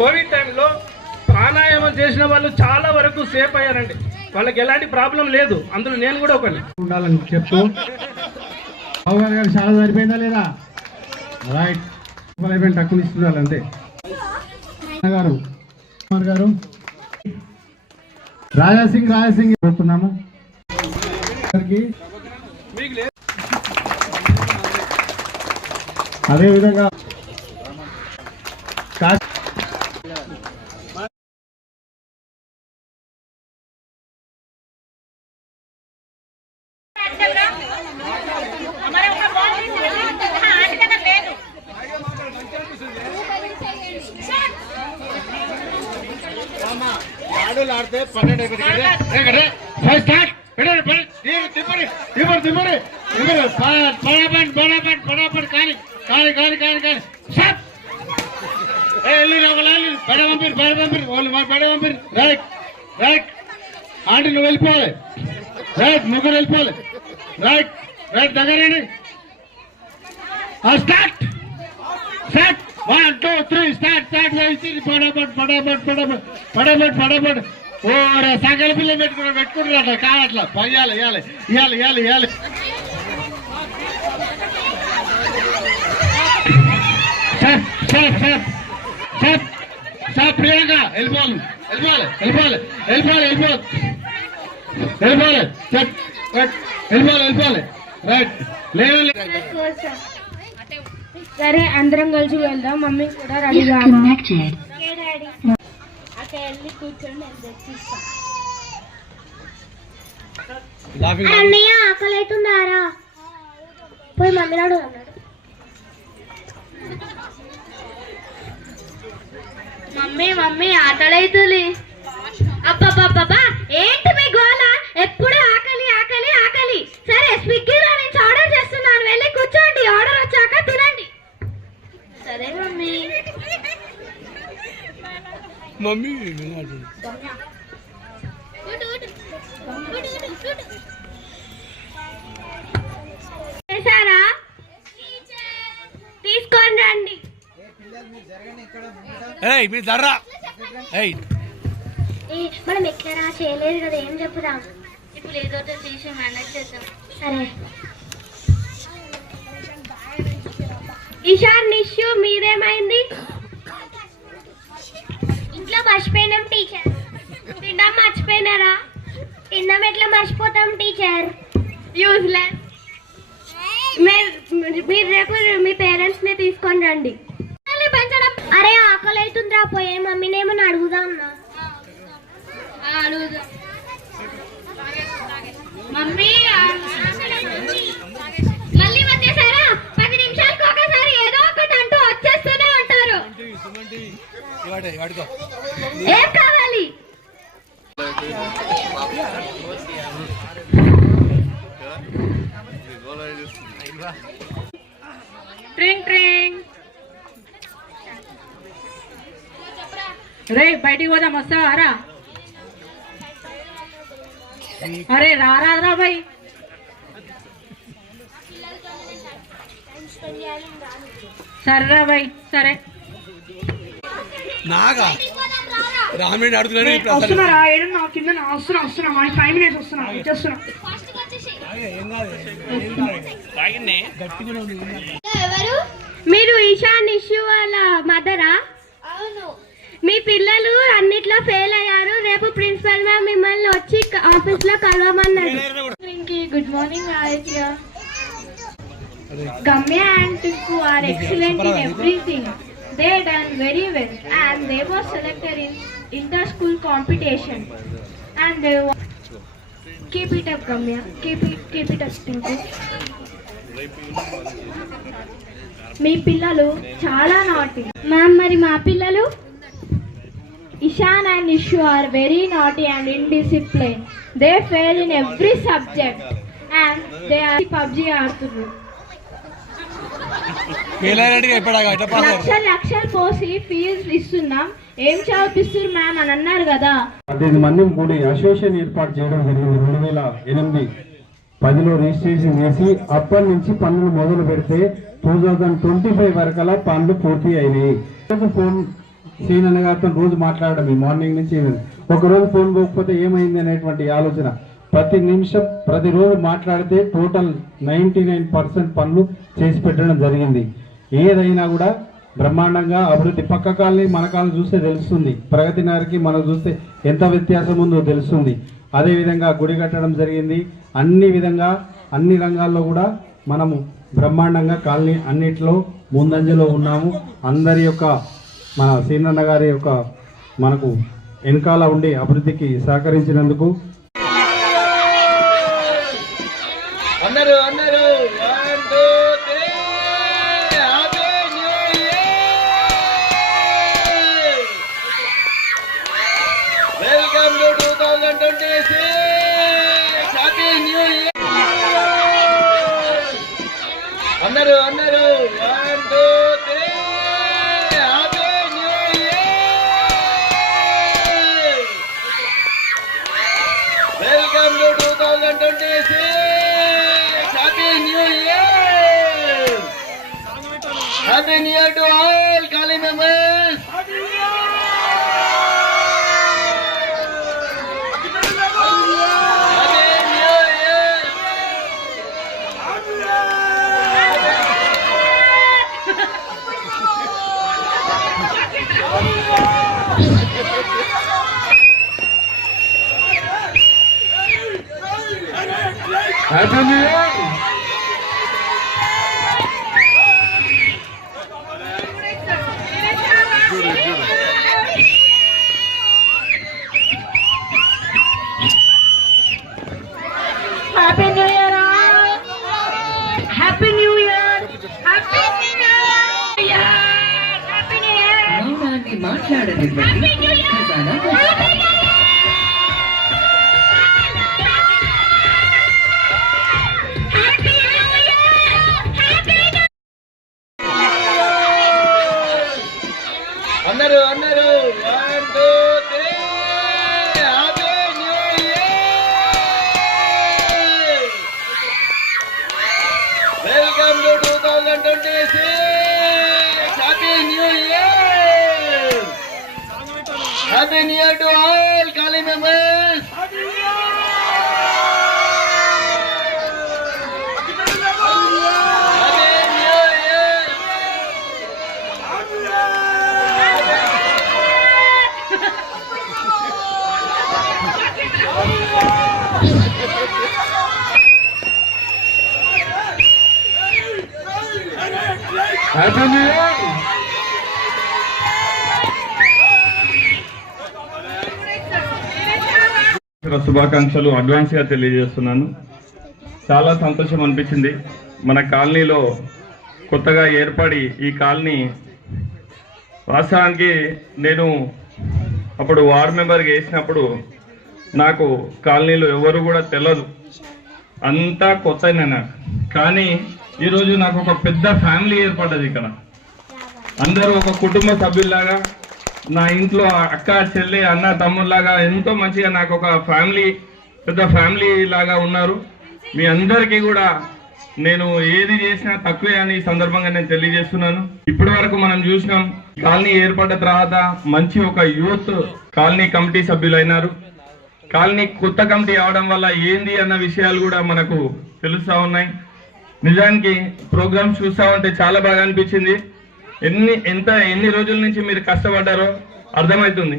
Covid టైంలో ప్రాణాయామం చేసిన వాళ్ళు చాలా వరకు సేఫ్ అయ్యారండి. వాళ్ళకి ఎలాంటి ప్రాబ్లం లేదు. అందులో నేను కూడా ఒకటి ఉండాలని చెప్తూ గారు చాలా సరిపోయిందా లేదా? రైట్ అయిపోయింది, తక్కువ ఇస్తున్నారు అంతే. గారు కుమార్ గారు రాజాసింగ్ చెప్తున్నాము. అదేవిధంగా ఆడితే 12 ఆంటీ నువ్వు వెళ్ళిపోవాలి. రైట్ ముగ్గురు వెళ్ళిపోవాలి. రైట్ రైట్ దగ్గరండి. స్టార్ట్ స్టార్ట్ 1 2 3 స్టార్ట్ పడబట్ ఓరే సగల పిల్ల పెట్టుకుంటారట కావట్లా ఇవ్వాలి సార్ ప్రియాంక వెళ్ళిపోవాలి రైట్ లేదు. సరే అందరం కలిసి వెళ్దాం. మమ్మీ కూడా రెడీగా అన్నయ్య ఆకలి అవుతుందారా? పోయి మమ్మీ నాడు అన్నాడు. మమ్మీ ఆకలి అవుతుంది. అబ్బా ఏంటి మీ గోళ? ఎప్పుడు ఆకలి ఆకలి ఆకలి. సరే స్విగ్గీలో నుంచి ఆర్డర్ చేస్తున్నాను, వెళ్ళి కూర్చోండి. ఆర్డర్ వచ్చాక తినండి. సరే మమ్మీ. చేశారా? తీసుకొని రండి. మనం ఎట్లా చేయలేదు కదా, ఏం చెప్పుదాం? ఇప్పుడు ఏదో చేసి మేనేజ్ చేద్దాం. సరే ఈశాన్ నిష్యూ మీదేమైంది? ఇంట్లో మర్చిపోయినాం టీచర్. తిండం మర్చిపోయినారా? తిండం ఎట్లా మర్చిపోతాం టీచర్? యూజ్లెస్. మీరు రేపు మీ పేరెంట్స్ ని తీసుకొని రండి. అరే ఆకలి అవుతుందిరా, పోయే మమ్మీనేమని అడుగుదాం. అడుగుదాం. మమ్మీ మళ్ళీ వచ్చేసారా? 10 నిమిషాలకు ఒకసారి ఏదో ఒకటి అంటూ వచ్చేస్తూనే ఉంటారు. ఏం కావాలి? ట్రింగ్ ట్రింగ్. రే బయటికి పోదాం, వస్తావా రా? అరే రా భాయ్. సరే భాయ్ సరే. నాగా రామేంటి అడుగుతున్నాడు. వస్తున్నారా? ఏడున్నా కింద వస్తున్నా 5 minutes వస్తున్నా. ఎవరు మీరు? ఈశాన్ నిష్యూ వాళ్ళ మదరా? అవును. మీ పిల్లలు అన్నిట్లో ఫెయిల్ అయ్యారు. రేపు ప్రిన్సిపల్ మ్యామ్ మిమ్మల్ని వచ్చి ఆఫీస్ లో కలవమన్నారు. Good morning Aditya. Gamya and Tinku are excellent in everything. They done very well and they were selected in inter-school competition. And they keep it up, Gamya. Keep it up, Tinku. మీ పిల్లలు చాలా నాటి ma'am. మరి మా పిల్లలు? Ishan and Nishu are very naughty and indisciplined. They fail in every subject and they are PUBG ఆడుతున్నారు. లక్షలు పోసి fee ఇస్తున్నాం, ఏం చదివిస్తున్నారు మ్యామ్ అని అన్నారు కదా. 15 మంది కూడి అసోసియేషన్ ఏర్పాటు చేయడం జరిగింది. 2008-10లో రిజిస్ట్రేషన్ చేసి అప్పటి నుంచి పనులు మొదలు పెడితే 2025 వరకలా పనులు పూర్తి అయినాయి. సీనన్న గారితో రోజు మాట్లాడడం ఈ మార్నింగ్ నుంచి ఈవినింగ్. ఒకరోజు ఫోన్ పోకపోతే ఏమైంది అనేటువంటి ఆలోచన. ప్రతి నిమిషం ప్రతిరోజు మాట్లాడితే టోటల్ 99% పనులు చేసి పెట్టడం జరిగింది. ఏదైనా కూడా బ్రహ్మాండంగా అభివృద్ధి. పక్క కాలనీ మన కాలనీ చూస్తే తెలుస్తుంది, ప్రగతి నగర్కి మనం చూస్తే ఎంత వ్యత్యాసం ఉందో తెలుస్తుంది. అదేవిధంగా గుడి కట్టడం జరిగింది. అన్ని విధంగా అన్ని రంగాల్లో కూడా మనము బ్రహ్మాండంగా కాలనీ అన్నిట్లో ముందంజలో ఉన్నాము. అందరి యొక్క మన సీనన్న గారి యొక్క మనకు వెనకాల ఉండి అభివృద్ధికి సహకరించినందుకు అందరూ 1 2 3 happy new year welcome to 2026 happy new year అందరూ 1 2 3 happy new year welcome to 2026 happy new year happy new year to all colony members happy new year. Happy new year happy new year happy new year happy new year మౌనాన్ని మాట్లాడనివ్వండి. ఖజానా అందరూ 1 2 3 happy new year welcome to 2026 happy new year happy new year to all colony members happy new year. శుభాకాంక్షలు advance గా తెలియజేస్తున్నాను. చాలా సంతోషం అనిపించింది. మన కాలనీలో కొత్తగా ఏర్పడి ఈ కాలనీ వాస్తవానికి నేను అప్పుడు వార్డ్ మెంబర్గా వేసినప్పుడు నాకు కాలనీలో ఎవరు కూడా తెలియదు, అంతా కొత్తనే నాకు. కానీ ఈరోజు నాకు ఒక పెద్ద ఫ్యామిలీ ఏర్పడ్డది. ఇక్కడ అందరూ ఒక కుటుంబ సభ్యుల్లాగా, నా ఇంట్లో అక్క చెల్లి అన్న తమ్ముళ్ళలాగా ఎంతో మంచిగా నాకు ఒక ఫ్యామిలీ, పెద్ద ఫ్యామిలీ లాగా ఉన్నారు. మీ అందరికీ కూడా నేను ఏది చేసినా తక్కువే అని ఈ సందర్భంగా నేను తెలియజేస్తున్నాను. ఇప్పటి వరకు మనం చూసినాం, కాలనీ ఏర్పడ్డ తర్వాత మంచి ఒక యూత్ కాలనీ కమిటీ సభ్యులైనారు. కాలనీ కొత్త కమిటీ అవడం వల్ల ఏంది అన్న విషయాలు కూడా మనకు తెలుస్తా ఉన్నాయి. నిజానికి ప్రోగ్రామ్స్ చూస్తా ఉంటే చాలా బాగా అనిపించింది. ఎన్ని రోజుల నుంచి మీరు కష్టపడ్డారో అర్థమవుతుంది.